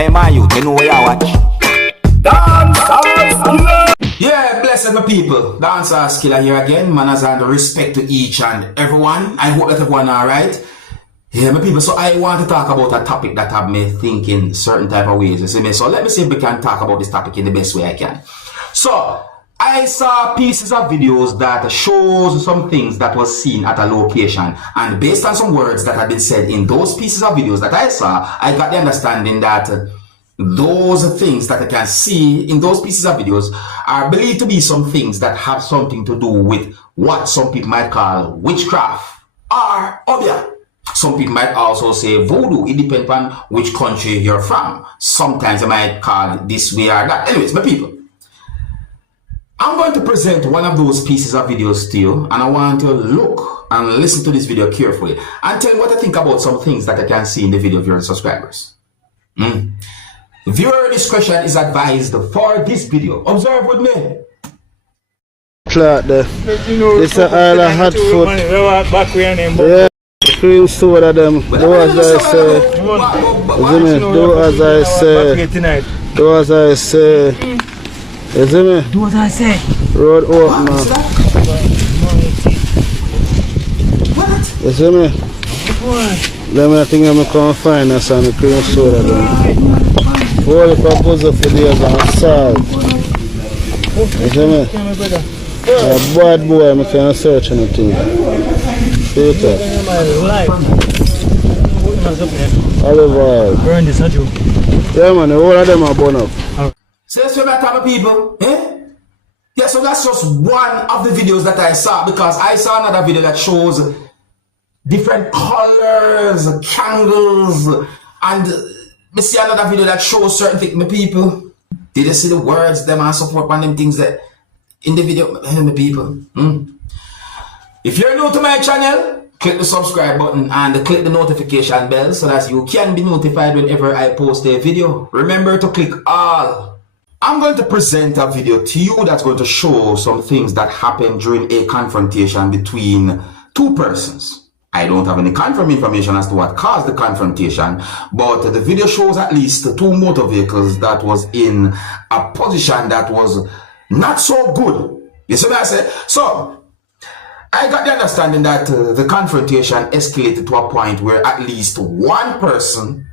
Hey man, you know where I watch? Dancehall skilla. Yeah, blessed my people. Dancehall skilla here again. Manners and respect to each and everyone. I hope that everyone alright. Yeah, my people. So I want to talk about a topic that have me thinking certain type of ways. You see me? So let me see if we can talk about this topic in the best way I can. So I saw pieces of videos that shows some things that was seen at a location, and based on some words that have been said in those pieces of videos that I saw, I got the understanding that those things that I can see in those pieces of videos are believed to be some things that have something to do with what some people might call witchcraft or Obeah. Some people might also say voodoo. It depends on which country you're from. Sometimes I might call it this way or that. Anyways, my people, I'm going to present one of those pieces of videos to you, and I want to look and listen to this video carefully and tell me what I think about some things that I can see in the video, viewers and subscribers. Viewer discretion is advised for this video. Observe with me. Clark there. It's an Isle of Hot Foot. Yeah, cream soda them. Do as I say. Do as I say. Do as I say. You see me? Do what I say. Road open now. You see me? Them I think I'm going to find us on the cream soda them. All the proposal for days and salt. You see me? A bad boy, I can't search anything. See it? Olive oil. Burn this, Haju. Yeah man, all of them are burn up. So that's what I tell people, eh? Yeah, so that's just one of the videos that I saw, because I saw another video that shows different colors, candles, and I see another video that shows certain things. My people, did you see the words, them and support on them things that in the video, my people? If you're new to my channel, click the subscribe button and click the notification bell so that you can be notified whenever I post a video. Remember to click all. I'm going to present a video to you that's going to show some things that happened during a confrontation between two persons. I don't have any confirmed information as to what caused the confrontation, but the video shows at least two motor vehicles that was in a position that was not so good. You see what I say? So I got the understanding that the confrontation escalated to a point where at least one person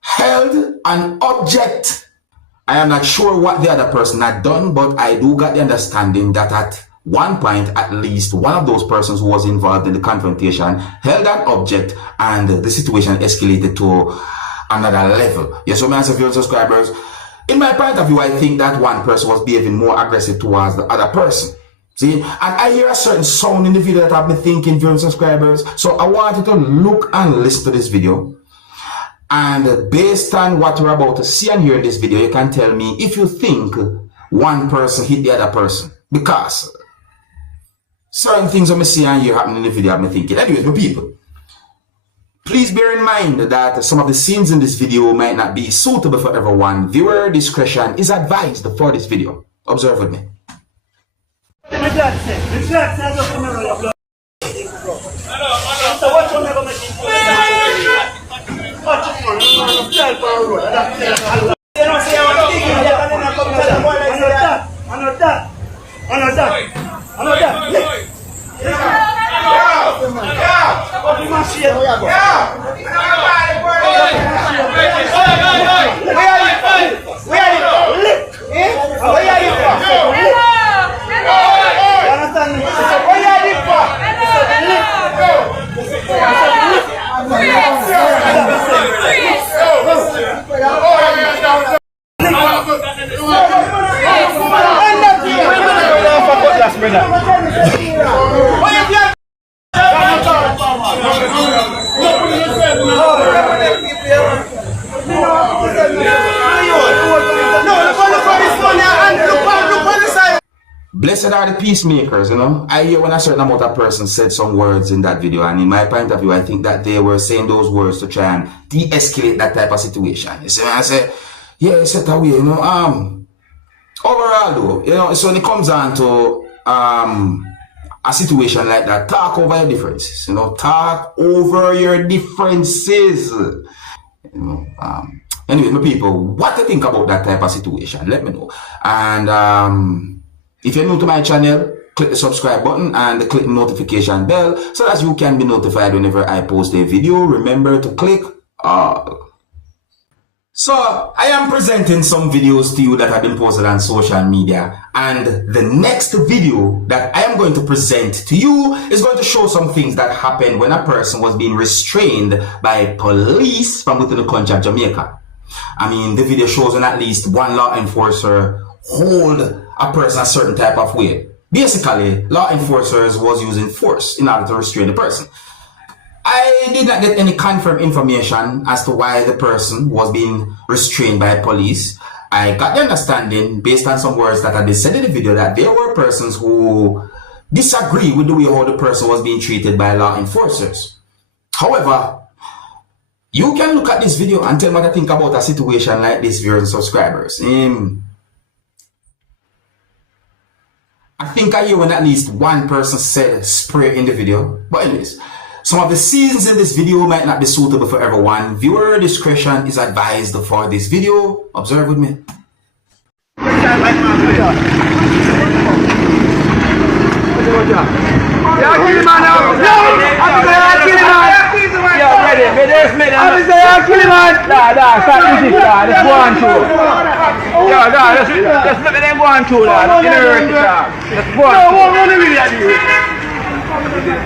held an object. I am not sure what the other person had done, but I do got the understanding that at one point, at least one of those persons who was involved in the confrontation held an object, and the situation escalated to another level. Yes, so my viewers and subscribers, in my point of view, I think that one person was behaving more aggressive towards the other person. See, and I hear a certain sound in the video that I've been thinking, viewers and subscribers. So I want you to look and listen to this video. And based on what you're about to see and hear in this video, you can tell me if you think one person hit the other person. Because certain things I'm seeing and hear happening in the video, I'm thinking. Anyways, my people, please bear in mind that some of the scenes in this video might not be suitable for everyone. Viewer discretion is advised for this video. Observe with me. Blessed are the peacemakers, you know. I hear when a certain amount of persons said some words in that video, and in my point of view, I think that they were saying those words to try and de-escalate that type of situation. You see, I say, yeah, it's set away, you know. Overall, though, you know, so when it comes down to a situation like that, talk over your differences, you know, talk over your differences. You know, Anyway, my people, what do you think about that type of situation? Let me know. And if you're new to my channel, click the subscribe button and click the notification bell so that you can be notified whenever I post a video. Remember to click all. So, I am presenting some videos to you that have been posted on social media, and the next video that I am going to present to you is going to show some things that happened when a person was being restrained by police from within the country of Jamaica. I mean, the video shows when at least one law enforcer hold a person a certain type of way. Basically, law enforcers was using force in order to restrain the person. I did not get any confirmed information as to why the person was being restrained by police. I got the understanding, based on some words that I did said in the video, that there were persons who disagree with the way how the person was being treated by law enforcers. However, you can look at this video and tell me what I think about a situation like this, viewers and subscribers. I think I hear when at least one person said spray in the video. But anyways, some of the scenes in this video might not be suitable for everyone. Viewer discretion is advised for this video. Observe with me.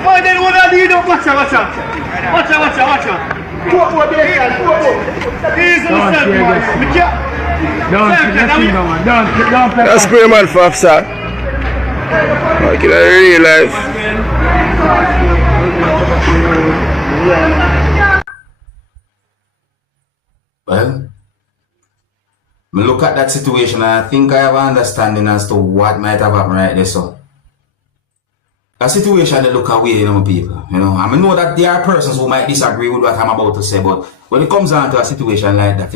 Oh, then what do you do? Watch out. That's great, man, for officer. Like in real life. Well, look at that situation and I think I have an understanding as to what might have happened right there. So, a situation that look away, people. I know that there are persons who might disagree with what I'm about to say, but when it comes down to a situation like that,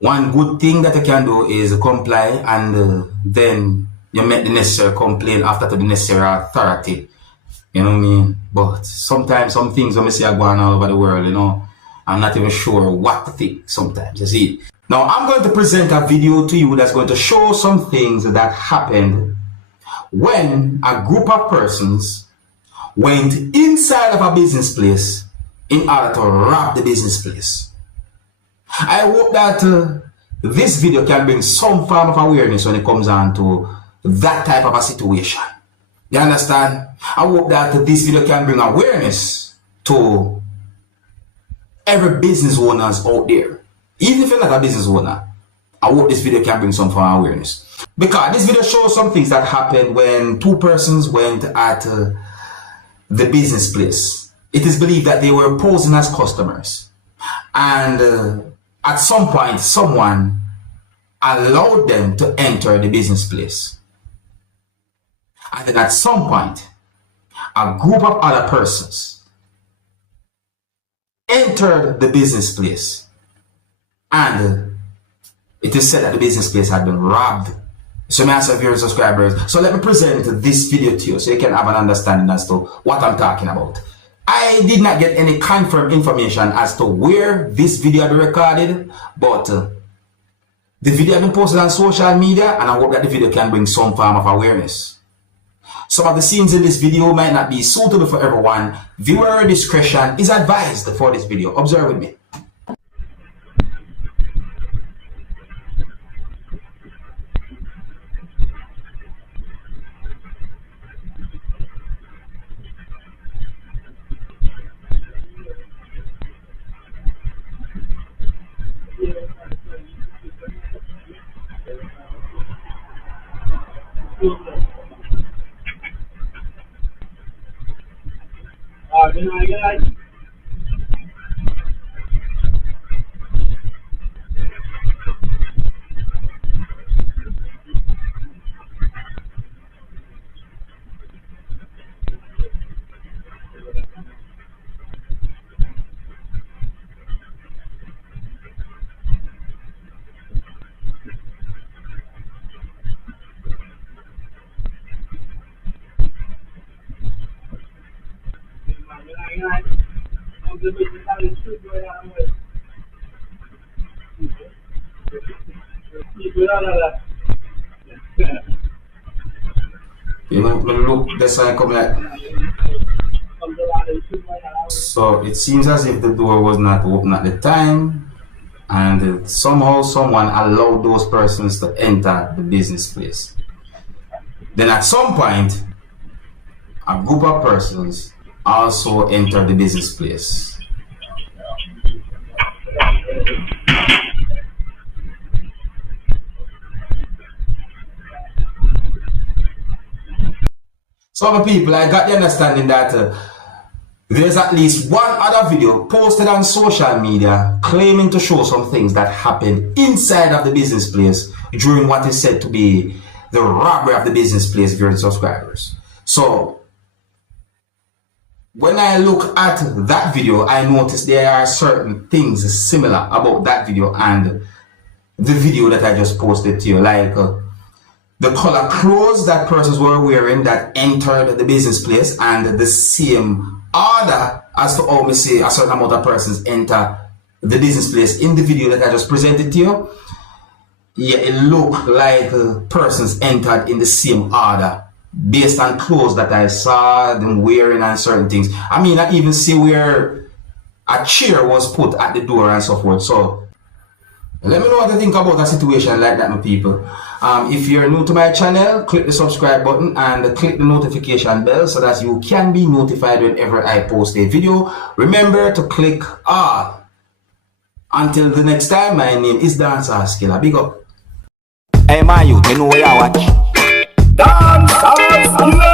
one good thing that you can do is comply, and then you make the necessary complaint after to the necessary authority. You know what I mean? But sometimes some things when I see are going all over the world, I'm not even sure what to think sometimes, you see. Now, I'm going to present a video to you that's going to show some things that happened when a group of persons went inside of a business place in order to rob the business place. I hope that this video can bring some form of awareness when it comes on to that type of a situation. You understand? I hope that this video can bring awareness to every business owners out there. Even if you're not a business owner, I hope this video can bring some form of awareness. Because this video shows some things that happened when two persons went at the business place. It is believed that they were posing as customers. And at some point, someone allowed them to enter the business place. And then at some point, a group of other persons entered the business place. And it is said that the business place had been robbed. So may I ask your subscribers, so let me present this video to you so you can have an understanding as to what I'm talking about. I did not get any confirmed information as to where this video had been recorded, but the video has been posted on social media, and I hope that the video can bring some form of awareness. Some of the scenes in this video might not be suitable for everyone. Viewer discretion is advised for this video. Observe with me. You know, look, that's why I come like. So it seems as if the door was not open at the time, and somehow someone allowed those persons to enter the business place. Then at some point, a group of persons also entered the business place. Some people, I got the understanding that there's at least one other video posted on social media claiming to show some things that happened inside of the business place during what is said to be the robbery of the business place via subscribers. So when I look at that video, I notice there are certain things similar about that video and the video that I just posted to you, like the color clothes that persons were wearing that entered the business place, and the same order as to how me say a certain amount of persons enter the business place in the video that I just presented to you. Yeah, it looked like persons entered in the same order based on clothes that I saw them wearing and certain things. I mean, I even see where a chair was put at the door and so forth. So let me know what you think about a situation like that, my people. If you're new to my channel, click the subscribe button and click the notification bell so that you can be notified whenever I post a video. Remember to click all. Until the next time, my name is Dancehall Skilla. Big up. Hey, my youth, you know where you watch? Dancehall.